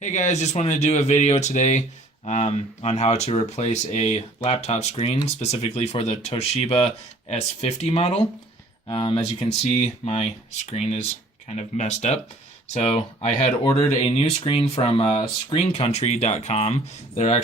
Hey guys, just wanted to do a video today on how to replace a laptop screen, specifically for the Toshiba S-50 model. As you can see, my screen is kind of messed up. So I had ordered a new screen from screencountry.com. They're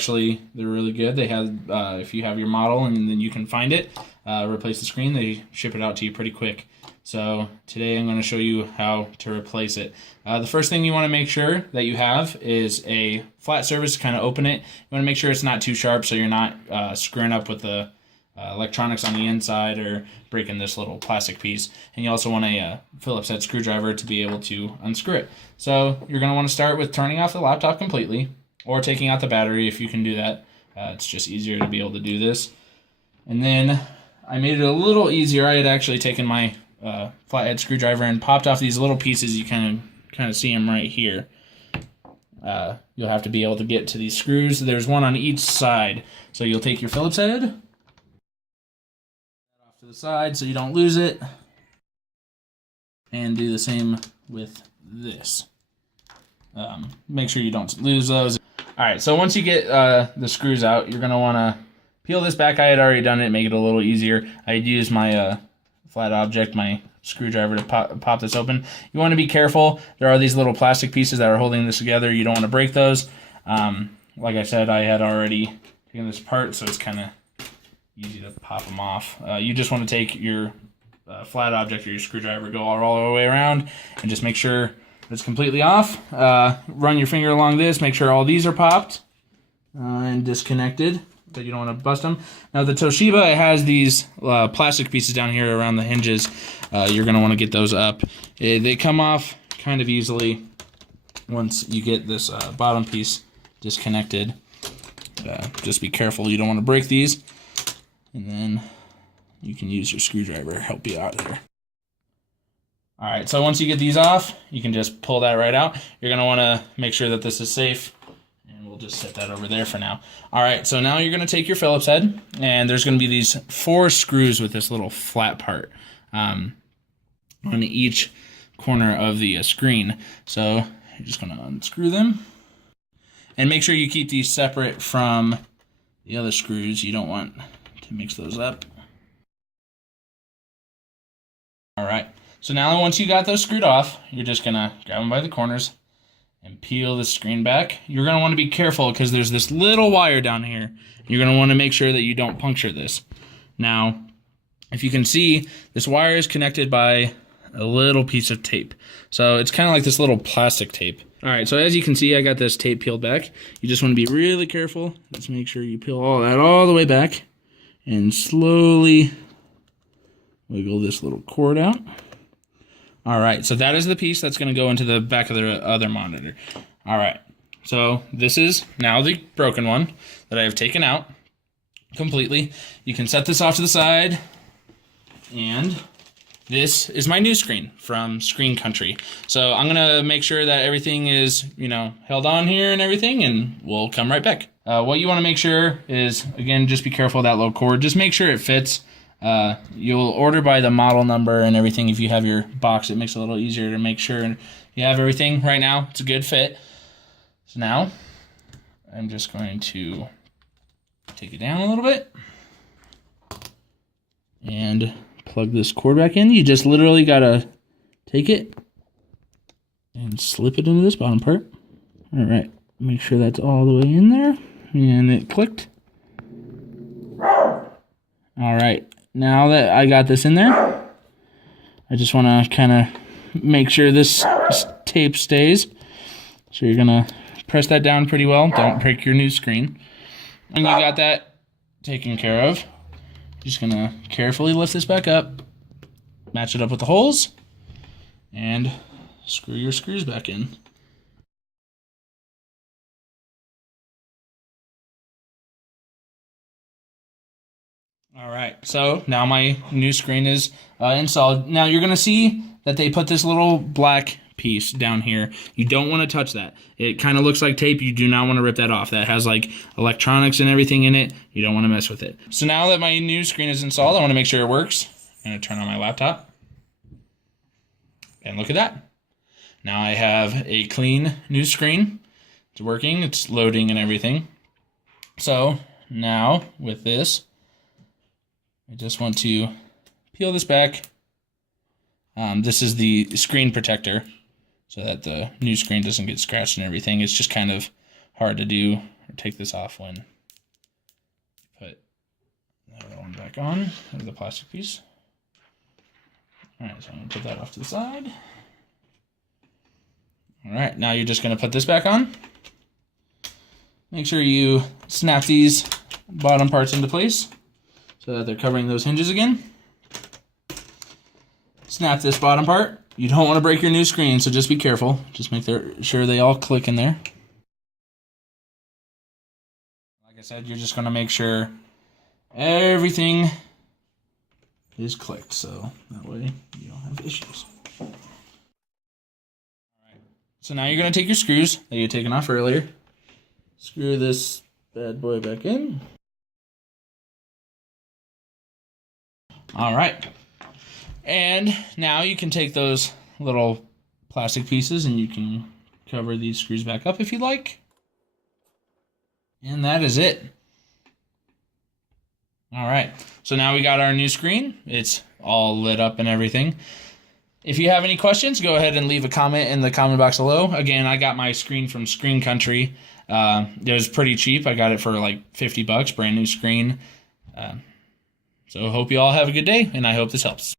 really good. They have, if you have your model and then you can find it, replace the screen, they ship it out to you pretty quick. So today I'm going to show you how to replace it. The first thing you want to make sure that you have is a flat surface to kind of open it. You want to make sure it's not too sharp so you're not screwing up with the electronics on the inside or breaking this little plastic piece. And you also want a Phillips head screwdriver to be able to unscrew it. So you're going to want to start with turning off the laptop completely or taking out the battery if you can do that. It's just easier to be able to do this. And then I made it a little easier. I had actually taken my flathead screwdriver and popped off these little pieces. You kind of see them right here. You'll have to be able to get to these screws. There's one on each side. So you'll take your Phillips head off to the side so you don't lose it, and do the same with this. Make sure you don't lose those. Alright, so once you get the screws out, you're going to want to peel this back. I had already done it, make it a little easier. I'd use my flat object, my screwdriver, to pop this open. You want to be careful. There are these little plastic pieces that are holding this together. You don't want to break those. Like I said, I had already taken this apart, so it's kind of easy to pop them off. You just want to take your flat object or your screwdriver, go all the way around, and just make sure it's completely off. Run your finger along this, make sure all these are popped and disconnected, so you don't want to bust them. Now the Toshiba, it has these plastic pieces down here around the hinges. You're going to want to get those up. They come off kind of easily once you get this bottom piece disconnected. Just be careful, you don't want to break these. And then you can use your screwdriver to help you out there. Alright, so once you get these off, you can just pull that right out. You're going to want to make sure that this is safe. We'll just set that over there for now. Alright, so now you're going to take your Phillips head, and there's going to be these 4 screws with this little flat part on each corner of the screen. So you're just going to unscrew them. And make sure you keep these separate from the other screws. You don't want to mix those up. Alright, so now once you got those screwed off, you're just going to grab them by the corners and peel the screen back. You're going to want to be careful because there's this little wire down here. You're going to want to make sure that you don't puncture this. Now, if you can see, this wire is connected by a little piece of tape. So it's kind of like this little plastic tape. Alright, so as you can see, I got this tape peeled back. You just want to be really careful. Let's make sure you peel all that all the way back and slowly wiggle this little cord out. Alright, so that is the piece that's going to go into the back of the other monitor. Alright, so this is now the broken one that I have taken out completely. You can set this off to the side, and this is my new screen from Screen Country. So I'm going to make sure that everything is, held on here and everything, and we'll come right back. What you want to make sure is, again, just be careful of that little cord. Just make sure it fits. You'll order by the model number and everything. If you have your box, it makes it a little easier to make sure you have everything. Right now, it's a good fit. So now, I'm just going to take it down a little bit and plug this cord back in. You just literally gotta take it and slip it into this bottom part. All right, make sure that's all the way in there, and it clicked. All right. Now that I got this in there, I just want to kind of make sure this tape stays. So you're going to press that down pretty well. Don't break your new screen. And you got that taken care of. Just going to carefully lift this back up, match it up with the holes, and screw your screws back in. Alright, so now my new screen is installed. Now you're going to see that they put this little black piece down here. You don't want to touch that. It kind of looks like tape. You do not want to rip that off. That has like electronics and everything in it. You don't want to mess with it. So now that my new screen is installed, I want to make sure it works. I'm going to turn on my laptop. And look at that. Now I have a clean new screen It's working, it's loading and everything. So now with this, I just want to peel this back. This is the screen protector so that the new screen doesn't get scratched and everything. It's just kind of hard to do or take this off when you put that one back on, the plastic piece. All right, so I'm gonna put that off to the side. All right, now you're just gonna put this back on. Make sure you snap these bottom parts into place so that they're covering those hinges again. Snap this bottom part. You don't want to break your new screen, so just be careful. Just make sure they all click in there. Like I said, you're just going to make sure everything is clicked, so that way you don't have issues. All right. So now you're going to take your screws that you had taken off earlier. Screw this bad boy back in. All right. And now you can take those little plastic pieces and you can cover these screws back up if you like. And that is it. All right. So now we got our new screen. It's all lit up and everything. If you have any questions, go ahead and leave a comment in the comment box below. Again, I got my screen from Screen Country. It was pretty cheap. I got it for like $50, brand new screen. So hope you all have a good day, and I hope this helps.